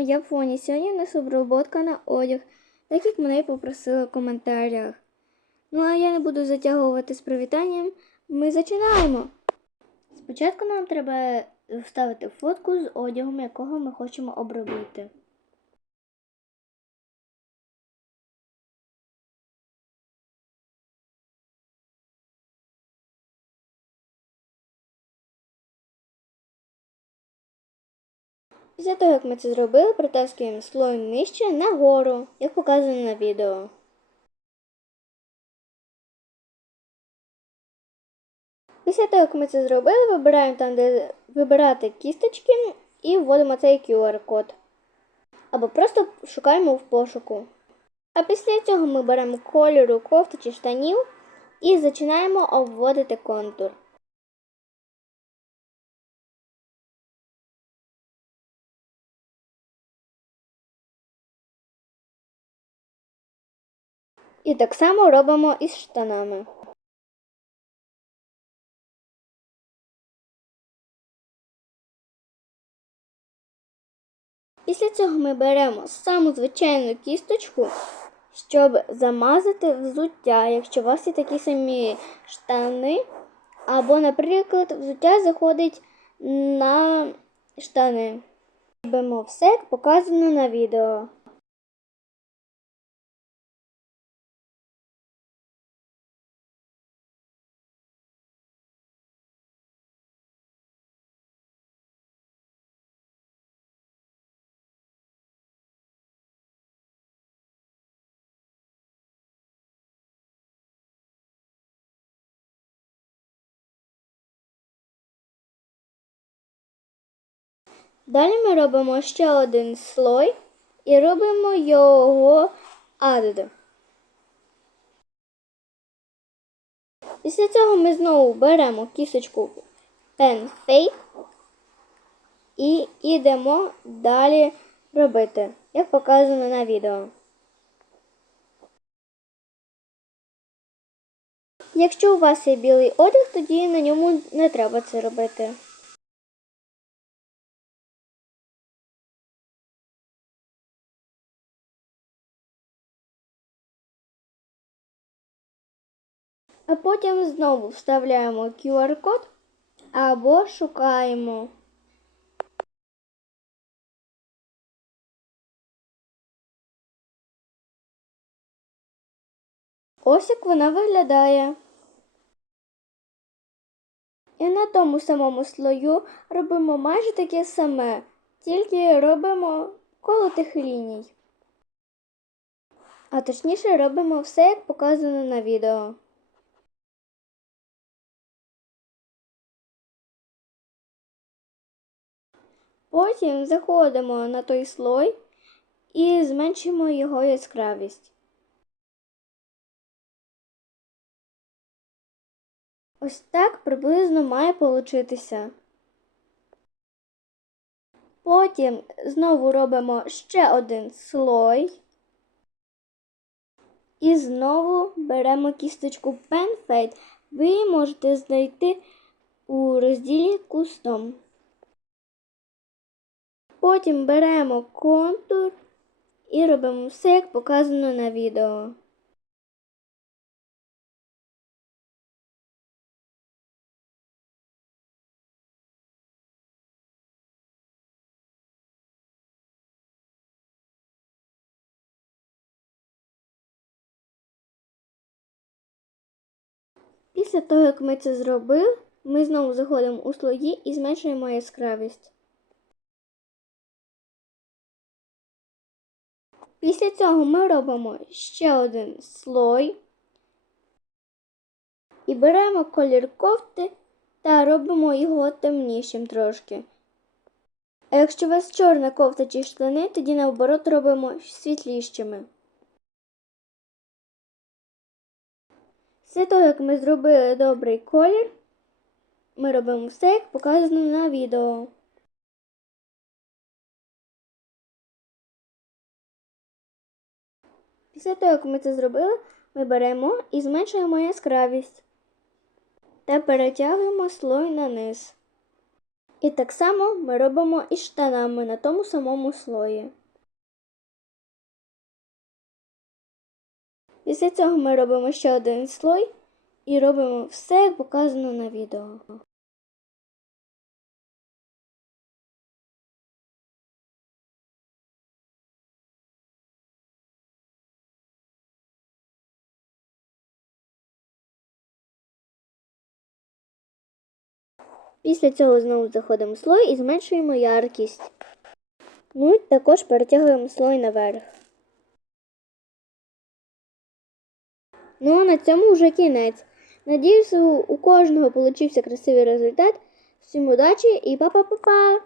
я Фоні. Сьогодні у нас оброботка на одяг, так як мене попросили в коментарях. Ну а я не буду затягувати з привітанням. Ми зачинаємо! Спочатку нам треба вставити фотку з одягом, якого ми хочемо обробити. Після того, як ми це зробили, притаскуємо слой нижче нагору, як показано на відео. Після того, як ми це зробили, вибираємо там, де вибирати кісточки і вводимо цей QR-код. Або просто шукаємо в пошуку. А після цього ми беремо кольору кофти чи штанів і починаємо обводити контур. І так само робимо із штанами. Після цього ми беремо саму звичайну кісточку, щоб замазати взуття, якщо у вас є такі самі штани, або, наприклад, взуття заходить на штани. Робимо все, як показано на відео. Далі ми робимо ще один слой і робимо його адд. Після цього ми знову беремо кісточку Fake і йдемо далі робити, як показано на відео. Якщо у вас є білий одяг, тоді на ньому не треба це робити. А потім знову вставляємо QR-код або шукаємо. Ось як вона виглядає. І на тому самому слою робимо майже таке саме, тільки робимо коло тих ліній. А точніше робимо все, як показано на відео. Потім заходимо на той слой і зменшимо його яскравість. Ось так приблизно має получитися. Потім знову робимо ще один слой. І знову беремо кісточку Pen Fade. Ви її можете знайти у розділі Кустом. Потім беремо контур і робимо все, як показано на відео. Після того, як ми це зробили, ми знову заходимо у слої і зменшуємо яскравість. Після цього ми робимо ще один слой і беремо колір кофти та робимо його темнішим трошки. А якщо у вас чорна кофта чи штани, тоді наоборот робимо світлішими. Після того, як ми зробили добрий колір, ми робимо все, як показано на відео. Після того, як ми це зробили, ми беремо і зменшуємо яскравість та перетягуємо слой на низ. І так само ми робимо і штанами на тому самому слої. Після цього ми робимо ще один слой і робимо все, як показано на відео. Після цього знову заходимо в слой і зменшуємо яркість. Ну і також перетягуємо слой наверх. Ну а на цьому вже кінець. Надіюсь, у кожного получився красивий результат. Всім удачі і па-па-па-па!